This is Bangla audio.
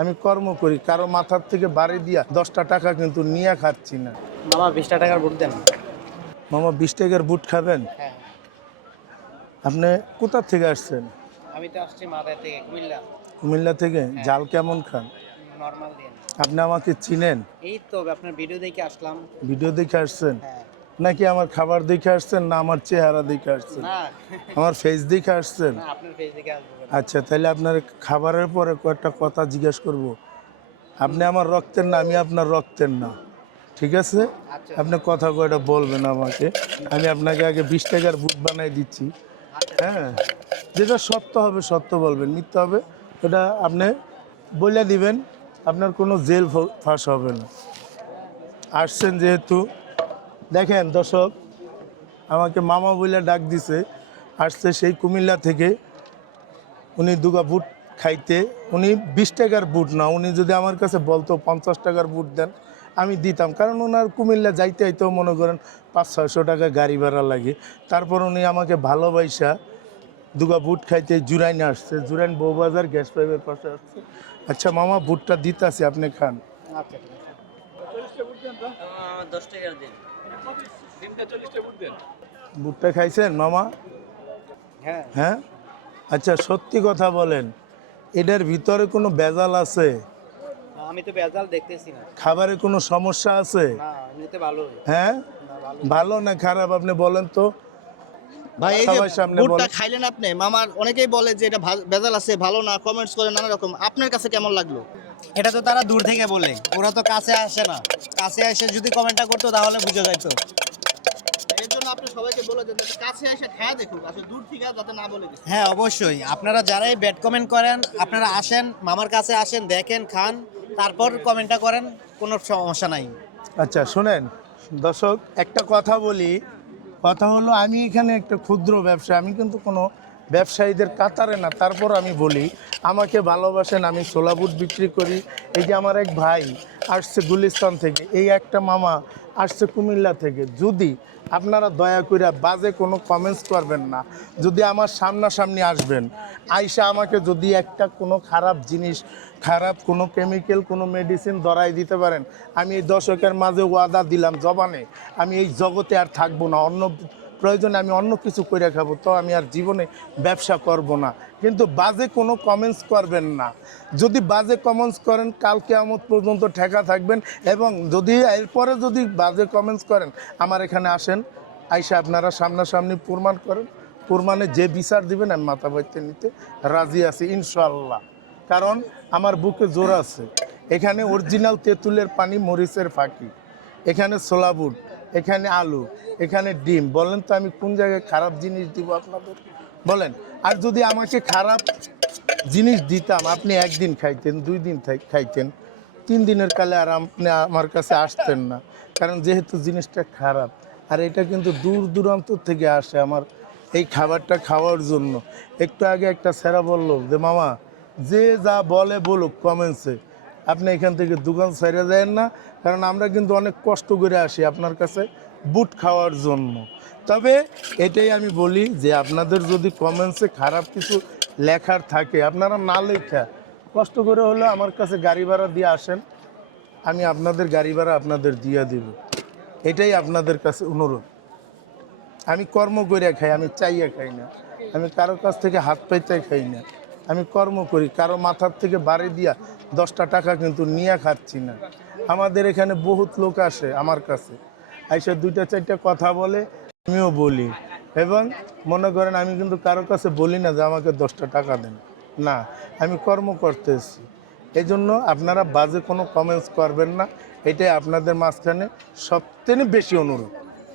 আমি কর্ম করি, কারো মাথার থেকে বাড়ি দিয়া 10টা টাকা কিন্তু নিয়ে খাচ্ছি না। মামা 20টা টাকার বুট দেন। মামা 20 টাকার বুট খাবেন? হ্যাঁ। আপনি কোথা থেকে আসছেন? আমি তো আসছি মাদার থেকে, কুমিল্লা। কুমিল্লা থেকে? জাল কেমন খান? নরমাল দেন। আপনি আমাকে চিনেন? এই তো আপনার ভিডিও দেখে আসলাম। ভিডিও দেখে আসছেন হ্যাঁ। নাকি আমার খাবার দেখে আসছেন, না আমার চেহারা দেখে আসছেন? না আমার ফেস দেখে আসছেন? না, আপনার পেজ দেখে আসবো কেন? আচ্ছা, তাহলে আপনার খাবারের পরে কয়েকটা কথা জিজ্ঞেস করব। আপনি আমার রক্তের না, আমি আপনার রক্তের না, ঠিক আছে? আচ্ছা। আপনি কথা কয়টা বলবেন আমাকে, আমি আপনাকে আগে 20 টাকার বুট বানাই দিচ্ছি। হ্যাঁ, যেটা সত্য হবে সত্য বলবেন, মিথ্যা হবে ওটা আপনি বলে দিবেন, আপনার কোনো জেল ফাঁস হবে না। আসছেন যেহেতু, দেখেন দর্শক, আমাকে মামা বলে ডাক দিছে, আসছে সেই কুমিল্লা থেকে। উনি দুগা বুট খাইতে, উনি 20 টাকার বুট না, উনি যদি আমার কাছে বলতো 50 টাকার বুট দেন আমি দিতাম, কারণ ওনার কুমিল্লা যাইতে হয়তো মনে করেন 500-600 টাকা গাড়ি ভাড়া লাগে। তারপর উনি আমাকে ভালোবাসা দুগা বুট খাইতে জুরাইনে আসছে, জুরাইন বউবাজার গ্যাস পাইপের পাশে আসছে। আচ্ছা মামা, বুটটা দিতাছি, আপনি খান। আচ্ছা ঠিক আছে। আমার 10 টাকার দিন। বুটটা খাইছেন মামা? হ্যাঁ। হ্যাঁ, আচ্ছা সত্যি কথা বলেন, এটার ভিতরে কোনো ভেজাল আছে? আমি তো ভেজাল দেখতেছি না। খাবারে কোনো সমস্যা আছে? না, এমনিতে ভালোই। হ্যাঁ, না, ভালো। ভালো না খারাপ আপনি বলেন তো। ভাই এই যে সবার সামনে বুটটা বলেন। খাইলেন আপনি, মামার অনেকেই বলে যে এটা ভেজাল আছে, ভালো না, কমেন্টস করে নানা রকম। আপনার কাছে কেমন লাগলো? এটা তো তারা দূর থেকে বলে, ওরা তো কাছে আসে না। কাছে এসে যদি কমেন্টটা করতো তাহলে বুঝা যাইতো। এর জন্য আপনি সবাইকে বলে দেন যাতে কাছে এসে খায় দেখুক, আসলে দূর থেকে যাতে না বলে দিন। হ্যাঁ অবশ্যই, আপনারা যারাই ব্যাড কমেন্ট করেন আপনারা আসেন, মামার কাছে আসেন, দেখেন, খান, তারপর কমেন্টটা করেন, কোনো সমস্যা নাই। আচ্ছা শুনেন দর্শক, একটা কথা বলি, কথা হলো আমি এখানে একটা ক্ষুদ্র ব্যবসা, আমি কিন্তু কোনো ব্যবসায়ীদের কাতারে না, তারপর আমি বলি আমাকে ভালোবাসেন, আমি ছোলা বুট বিক্রি করি। এই যে আমার এক ভাই আসছে গুলিস্তান থেকে, এই একটা মামা আসছে কুমিল্লা থেকে। যদি আপনারা দয়া করে বাজে কোনো কমেন্টস করবেন না, যদি আমার সামনাসামনি আসবেন, আইসা আমাকে যদি একটা কোনো খারাপ জিনিস, খারাপ কোনো কেমিক্যাল, কোনো মেডিসিন ধরাই দিতে পারেন, আমি এই দর্শকের মাঝে ওয়াদা দিলাম জবানে, আমি এই জগতে আর থাকবো না, অন্য প্রয়োজনে আমি অন্য কিছু করে খাবো, তো আমি আর জীবনে ব্যবসা করব না। কিন্তু বাজে কোনো কমেন্টস করবেন না। যদি বাজে কমেন্টস করেন, কাল কিয়ামত পর্যন্ত ঠেকা থাকবেন। এবং যদি এরপরে যদি বাজে কমেন্টস করেন, আমার এখানে আসেন, আইসা আপনারা সামনাসামনি প্রমাণ করেন, প্রমাণে যে বিচার দিবেন আমি মাথা বাইতে নিতে রাজি আছি ইনশাআল্লাহ। কারণ আমার বুকে জোর আছে। এখানে অরিজিনাল তেঁতুলের পানি, মরিচের ফাঁকি, এখানে ছোলা বুট, এখানে আলু, এখানে ডিম। বলেন তো আমি কোন জায়গায় খারাপ জিনিস দিব আপনাদের? বলেন। আর যদি আমাকে খারাপ জিনিস দিতাম, আপনি একদিন খাইতেন, 2 দিন খাইতেন, 3 দিনের কালে আর আপনি আমার কাছে আসতেন না, কারণ যেহেতু জিনিসটা খারাপ। আর এটা কিন্তু দূর দূরান্ত থেকে আসে আমার এই খাবারটা খাওয়ার জন্য। একটু আগে একটা স্যারা বললো যে মামা যে যা বলে বলুক কমেন্টসে, আপনি এখান থেকে দোকান ছেড়ে দেন না, কারণ আমরা কিন্তু অনেক কষ্ট করে আসি আপনার কাছে বুট খাওয়ার জন্য। তবে এটাই আমি বলি যে আপনাদের যদি কমেন্টসে খারাপ কিছু লেখার থাকে, আপনারা না লেখা কষ্ট করে হলে আমার কাছে গাড়ি ভাড়া দিয়ে আসেন, আমি আপনাদের গাড়ি ভাড়া আপনাদের দিয়ে দেব। এটাই আপনাদের কাছে অনুরোধ। আমি কর্ম করে খাই, আমি চাইয়া খাই না, আমি কারো কাছ থেকে হাত পাইতে খাই না, আমি কর্ম করি, কারো মাথার থেকে বাড়ি দিয়া 10টা টাকা কিন্তু নিয়ে খাচ্ছি না। আমাদের এখানে বহুত লোক আসে আমার কাছে, আইসা 2টা-4টা কথা বলে, আমিও বলি। এবং মনে করেন আমি কিন্তু কারো কাছে বলি না যে আমাকে 10টা টাকা দেন, না, আমি কর্ম করতেছি। এই জন্য আপনারা বাজে কোনো কমেন্টস করবেন না, এটাই আপনাদের মাঝখানে সবথেকে বেশি অনুরোধ।